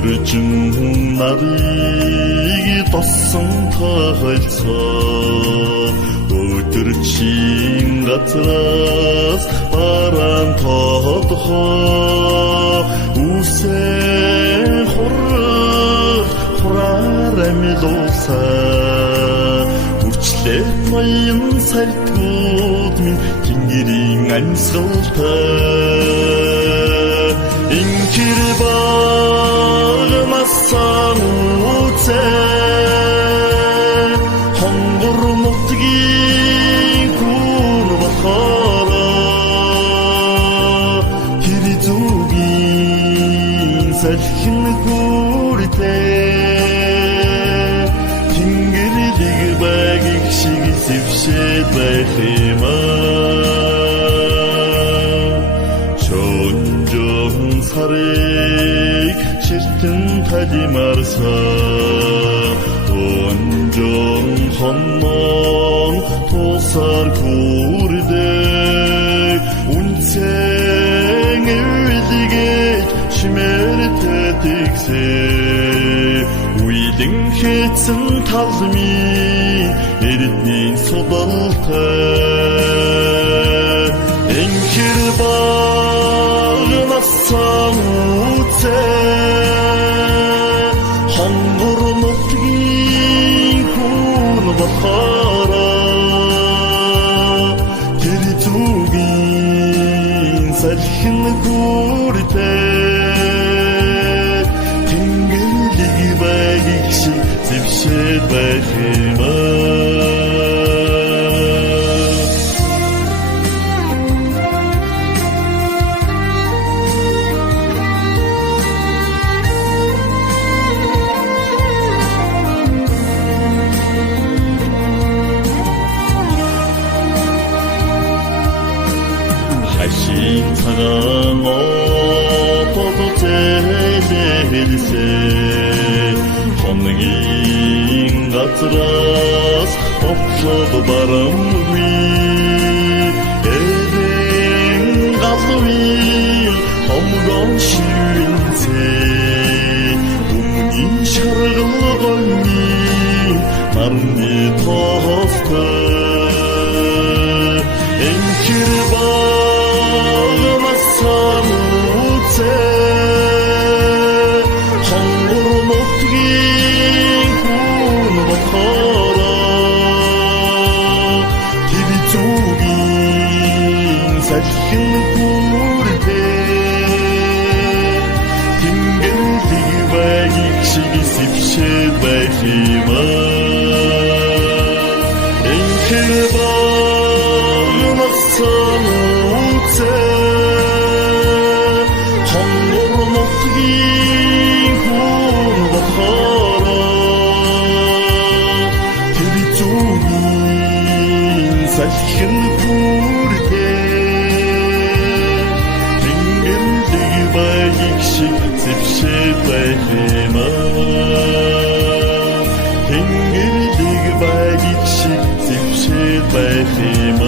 өдөржин нарыг тоссон тохиолцоо өдөржин газраас бараан тодохоо үсэн хураар амилуусаа үрчлээ ноён сартгууд минь тэнгэрийн амьсгалтай инкэр багнасан үзээ хонгор нутгийн гүн бахараа тэр зүгийн салхин гүртэй тэнгэрийг багийг шиг зэвшээд байх юм сарыг чиртэн талимарсаа онжон хонмон тусар хүрдэг үнцэн эвлигээ чимэртэтиксээ уйлэн хэцэн талмын эрдний судалтай энхэр багнасан үзээ хонгор нутгийн хүн бахараа тэр зүгийн салхин гүртэй тэнгэрийг багийг шиг зэвшээд байх юм хашийн цагаан отод зээлэлсээ хоногийн газраас офлоод барамгүй эвэн галуй хомгон шивэнсээ өмнгийн шаргалгойны нарны тоостой энхэр багнасан үзээ хонгор нутгийн хүн бахараа тэр зүгийн салхин гүртэй тэнгэрийг багийг шиг зэвшээд байх юм энхэр багнасан хонгор нутгийн хүн бахараа тэр зүгийн салхин гүртэй тэнгэрийг багийг шиг зэвшээд байх юм тэнгэрийг багийг шиг зэвшээд байх юм